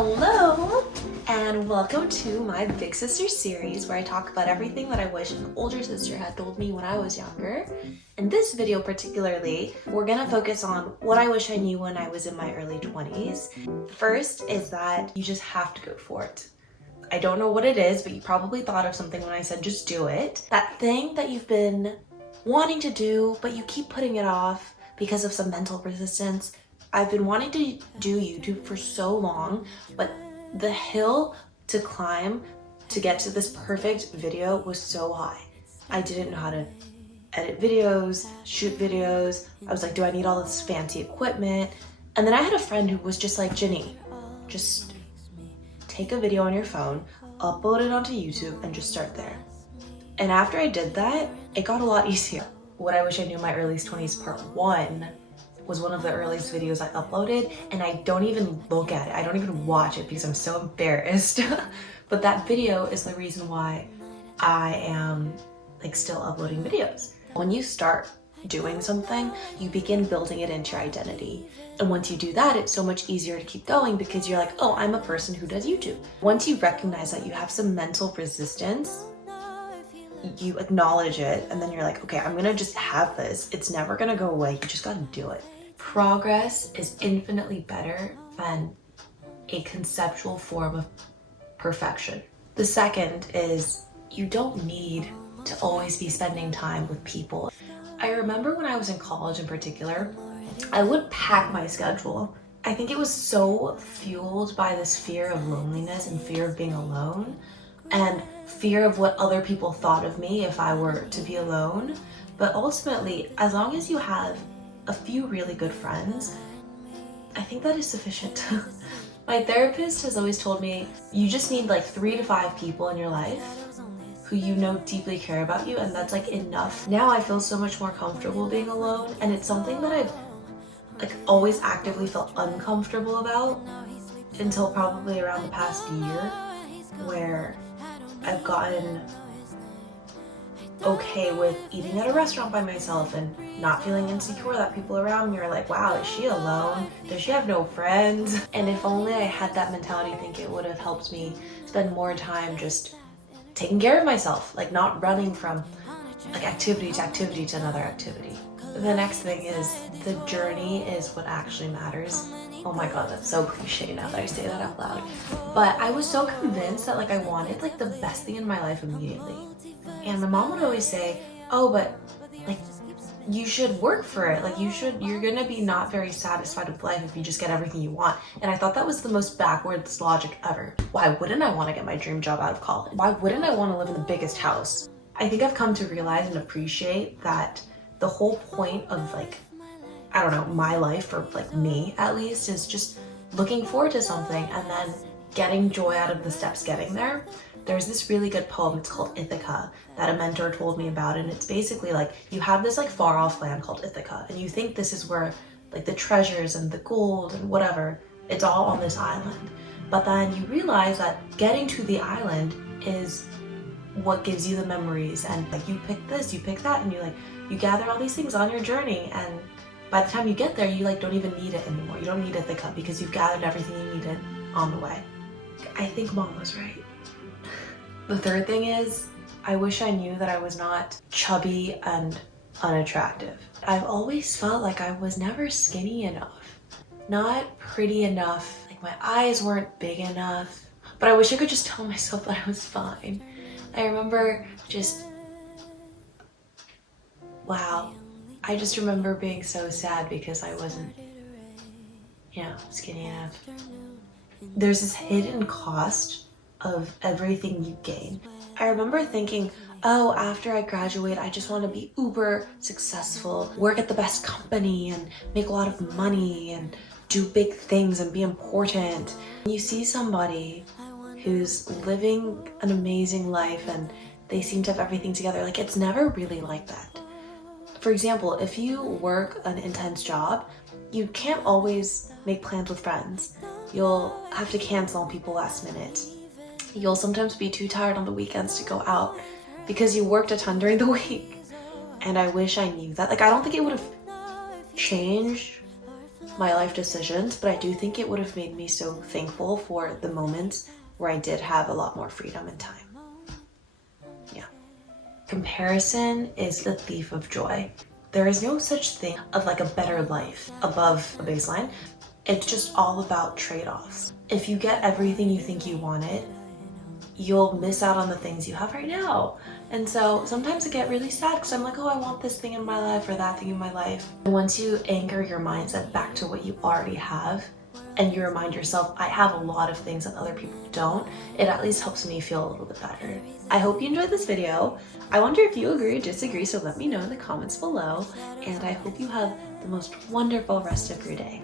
Hello and welcome to my Big Sister series where I talk about everything that I wish an older sister had told me when I was younger. In this video particularly, we're gonna focus on what I wish I knew when I was in my early 20s. First is that you just have to go for it. I don't know what it is, but you probably thought of something when I said just do it. That thing that you've been wanting to do, but you keep putting it off because of some mental resistance. I've been wanting to do YouTube for so long, but the hill to climb to get to this perfect video was so high. I didn't know how to edit videos, shoot videos. I was like, do I need all this fancy equipment? And then I had a friend who was just like, Jenny, just take a video on your phone, upload it onto YouTube, and just start there. And after I did that, it got a lot easier. What I wish I knew in my early 20s part 1 was one of the earliest videos I uploaded, and I don't even look at it. I don't even watch it because I'm so embarrassed. But that video is the reason why I am like still uploading videos. When you start doing something, you begin building it into your identity. And once you do that, it's so much easier to keep going because you're like, oh, I'm a person who does YouTube. Once you recognize that you have some mental resistance, you acknowledge it, and then you're like, okay, I'm gonna just have this. It's never gonna go away. You just gotta do it. Progress is infinitely better than a conceptual form of perfection. The second is you don't need to always be spending time with people. I remember when I was in college in particular, I would pack my schedule. I think it was so fueled by this fear of loneliness and fear of being alone and fear of what other people thought of me if I were to be alone. But ultimately, as long as you have a few really good friends, I think that is sufficient. My therapist has always told me you just need like 3 to 5 people in your life who you know deeply care about you, and that's like enough. Now I feel so much more comfortable being alone, and it's something that I've like always actively felt uncomfortable about until probably around the past year, where I've gotten okay with eating at a restaurant by myself and not feeling insecure that people around me are like, wow, is she alone? Does she have no friends? And if only I had that mentality, I think it would have helped me spend more time just taking care of myself, like not running from like activity to activity to another activity. The next thing is the journey is what actually matters. Oh my god, that's so cliche now that I say that out loud. But I was so convinced that like I wanted like the best thing in my life immediately. And my mom would always say, oh, but like you should work for it. Like you're gonna be not very satisfied with life if you just get everything you want. And I thought that was the most backwards logic ever. Why wouldn't I want to get my dream job out of college? Why wouldn't I want to live in the biggest house? I think I've come to realize and appreciate that the whole point of like, I don't know, my life, or like me at least, is just looking forward to something and then getting joy out of the steps getting there. There's this really good poem, it's called Ithaca, that a mentor told me about, and it's basically like you have this like far off land called Ithaca, and you think this is where like the treasures and the gold and whatever, it's all on this island. But then you realize that getting to the island is what gives you the memories, and like you pick this, you pick that, and you gather all these things on your journey, and by the time you get there, you like don't even need it anymore. You don't need Ithaca because you've gathered everything you needed on the way. I think mom was right. The third thing is, I wish I knew that I was not chubby and unattractive. I've always felt like I was never skinny enough, not pretty enough, like my eyes weren't big enough, but I wish I could just tell myself that I was fine. I remember wow. I just remember being so sad because I wasn't, skinny enough. There's this hidden cost of everything you gain. I remember thinking, oh, after I graduate, I just want to be uber successful, work at the best company and make a lot of money and do big things and be important. You see somebody who's living an amazing life and they seem to have everything together. Like, it's never really like that. For example, if you work an intense job, you can't always make plans with friends. You'll have to cancel on people last minute. You'll sometimes be too tired on the weekends to go out because you worked a ton during the week. And I wish I knew that. Like, I don't think it would have changed my life decisions, but I do think it would have made me so thankful for the moments where I did have a lot more freedom and time. Yeah. Comparison is the thief of joy. There is no such thing of like a better life above a baseline. It's just all about trade-offs. If you get everything you think you wanted, you'll miss out on the things you have right now. And so sometimes I get really sad because I'm like, oh, I want this thing in my life or that thing in my life. And once you anchor your mindset back to what you already have, and you remind yourself, I have a lot of things that other people don't, it at least helps me feel a little bit better. I hope you enjoyed this video. I wonder if you agree or disagree, so let me know in the comments below. And I hope you have the most wonderful rest of your day.